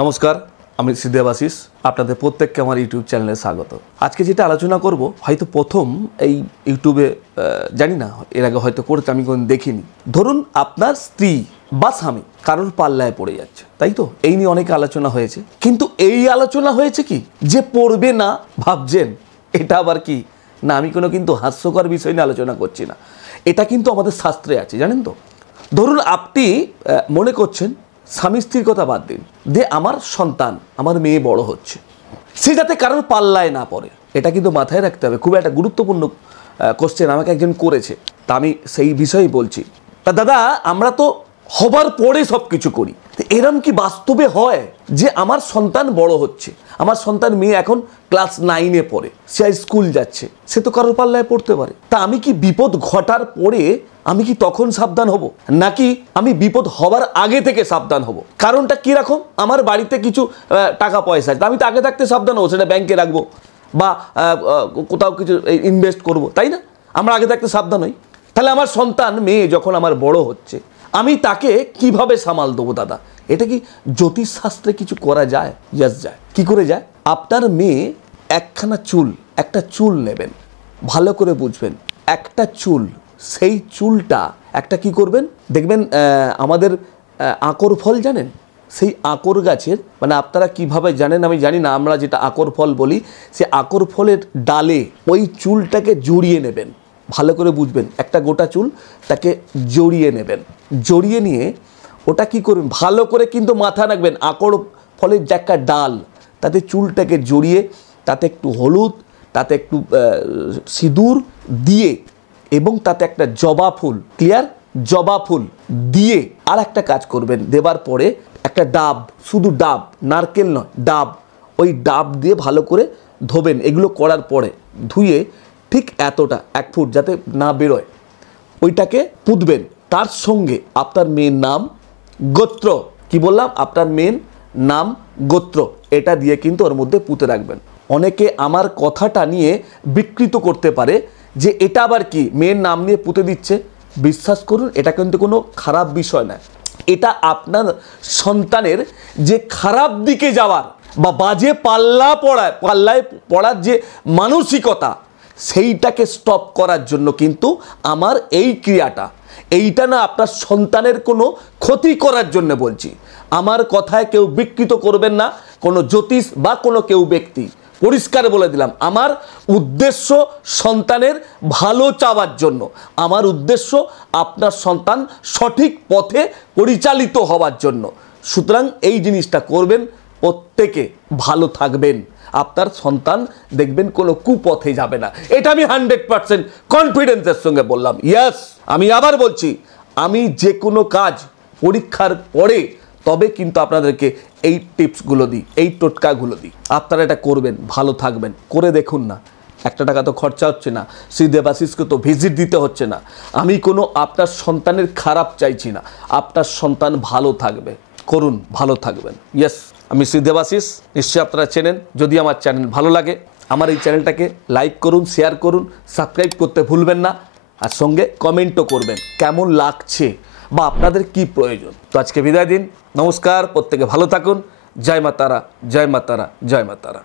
নমস্কার, আমি সিদ্ধেবাশিস। আপনাদের প্রত্যেককে আমার ইউটিউব চ্যানেলে স্বাগত। আজকে যেটা আলোচনা করব, হয়তো প্রথম এই ইউটিউবে জানি না, এর আগে হয়তো করতে আমি কোনোদিন দেখিনি। ধরুন আপনার স্ত্রী বা স্বামী কারোর পাল্লায় পড়ে যাচ্ছে, তাই তো? এই নিয়ে অনেক আলোচনা হয়েছে, কিন্তু এই আলোচনা হয়েছে কি যে পড়বে না ভাবছেন, এটা আবার কি না, আমি কিন্তু হাস্যকর বিষয় নিয়ে আলোচনা করছি না। এটা কিন্তু আমাদের শাস্ত্রে আছে, জানেন তো। ধরুন আপনি মনে করছেন, স্বামী স্ত্রীর কথা বাদ দিন, যে আমার সন্তান, আমার মেয়ে বড় হচ্ছে, সে যাতে কারোর পাল্লায় না পড়ে, এটা কিন্তু মাথায় রাখতে হবে। খুব একটা গুরুত্বপূর্ণ কোশ্চেন আমাকে একজন করেছে, তা আমি সেই বিষয়েই বলছি। তা দাদা, আমরা তো হবার পরে সব কিছু করি, এরম কি বাস্তবে হয় যে আমার সন্তান বড় হচ্ছে, আমার সন্তান মেয়ে এখন ক্লাস 9-এ পড়ে, সে স্কুল যাচ্ছে, সে তো কারোর পাল্লায় পড়তে পারে। তা আমি কি বিপদ ঘটার পরে আমি কি তখন সাবধান হব, নাকি আমি বিপদ হবার আগে থেকে সাবধান হব? কারণটা কি রকম? আমার বাড়িতে কিছু টাকা পয়সা আছে, আমি তো আগে থাকতে সাবধান হবো, সেটা ব্যাংকে রাখবো বা কোথাও কিছু ইনভেস্ট করব, তাই না? আমরা আগে থাকতে সাবধান হই। তাহলে আমার সন্তান মেয়ে যখন আমার বড় হচ্ছে, আমি তাকে কিভাবে সামাল দেবো দাদা? এটা কি জ্যোতিষশাস্ত্রে কিছু করা যায়? ইয়াস, যায়। কি করে যায়? আপনার মেয়ে একটা চুল নেবেন, ভালো করে বুঝবেন, একটা চুল, সেই চুলটা একটা কি করবেন, দেখবেন আমাদের আকর ফল জানেন, সেই আকর গাছের, মানে আপনারা কিভাবে জানেন আমি জানি না, আমরা যেটা আকর ফল বলি, সে আকর ফলের ডালে ওই চুলটাকে জড়িয়ে নেবেন। ভালো করে বুঝবেন, একটা গোটা চুল তাকে জড়িয়ে নেবেন, জড়িয়ে নিয়ে ওটা কি করবেন, ভালো করে কিন্তু মাথা রাখবেন, আকর ফলের যে একটা ডাল, তাতে চুলটাকে জড়িয়ে, তাতে একটু হলুদ, তাতে একটু সিঁদুর দিয়ে, এবং তাতে একটা জবা ফুল, ক্লিয়ার, জবা ফুল দিয়ে আর একটা কাজ করবেন, দেবার পরে একটা ডাব, শুধু ডাব, নারকেল নয়, ডাব, ওই ডাব দিয়ে ভালো করে ধোবেন। এগুলো করার পরে ধুয়ে ঠিক এতটা 1 ফুট যাতে না বেরোয়, ওইটাকে পুঁতবেন। তার সঙ্গে আপনার মেয়ের নাম, গোত্র, কি বললাম, আপনার মেয়ের নাম, গোত্র, এটা দিয়ে কিন্তু ওর মধ্যে পুঁতে রাখবেন। অনেকে আমার কথাটা নিয়ে বিকৃত করতে পারে যে এটা আবার কি, মেয়ের নাম নিয়ে পুঁতে দিচ্ছে। বিশ্বাস করুন, এটা কিন্তু কোনো খারাপ বিষয় না। এটা আপনার সন্তানের যে খারাপ দিকে যাওয়ার বা বাজে পাল্লায় পড়ার যে মানসিকতা, সেইটাকে স্টপ করার জন্য কিন্তু আমার এই ক্রিয়াটা, এইটা না আপনার সন্তানের কোনো ক্ষতি করার জন্য বলছি। আমার কথায় কেউ বিকৃত করবেন না, কোনো জ্যোতিষ বা কোনো কেউ ব্যক্তি। পরিষ্কার বলে দিলাম, আমার উদ্দেশ্য সন্তানের ভালো চাওয়ার জন্য, আমার উদ্দেশ্য আপনার সন্তান সঠিক পথে পরিচালিত হওয়ার জন্য। সুতরাং এই জিনিসটা করবেন, প্রত্যেকে ভালো থাকবেন, আপনার সন্তান দেখবেন কোনো কুপথে যাবে না। এটা আমি 100% কনফিডেন্সের সঙ্গে বললাম। ইয়াস, আমি আবার বলছি, আমি যে কোনো কাজ পরীক্ষার পরে তবে কিন্তু আপনাদেরকে এই টিপসগুলো দিই, এই টোটকাগুলো দিই। আপনারা এটা করবেন, ভালো থাকবেন, করে দেখুন না। 1 টাকা তো খরচা হচ্ছে না, শ্রীদেবাশিসকে তো ভিজিট দিতে হচ্ছে না। আমি কোনো আপনার সন্তানের খারাপ চাইছি না, আপনার সন্তান ভালো থাকবে, করুন, ভালো থাকবেন। ইয়েস, আমি শ্রীদেবাশিস, নিশ্চয়ই আপনারা চেনেন। যদি আমার চ্যানেল ভালো লাগে, আমার এই চ্যানেলটাকে লাইক করুন, শেয়ার করুন, সাবস্ক্রাইব করতে ভুলবেন না, আর সঙ্গে কমেন্টও করবেন কেমন লাগছে বা আপনাদের কি প্রয়োজন। তো আজকে বিদায় দিন, নমস্কার, প্রত্যেকে ভালো থাকুন। জয় মা তারা, জয় মা তারা, জয় মা তারা।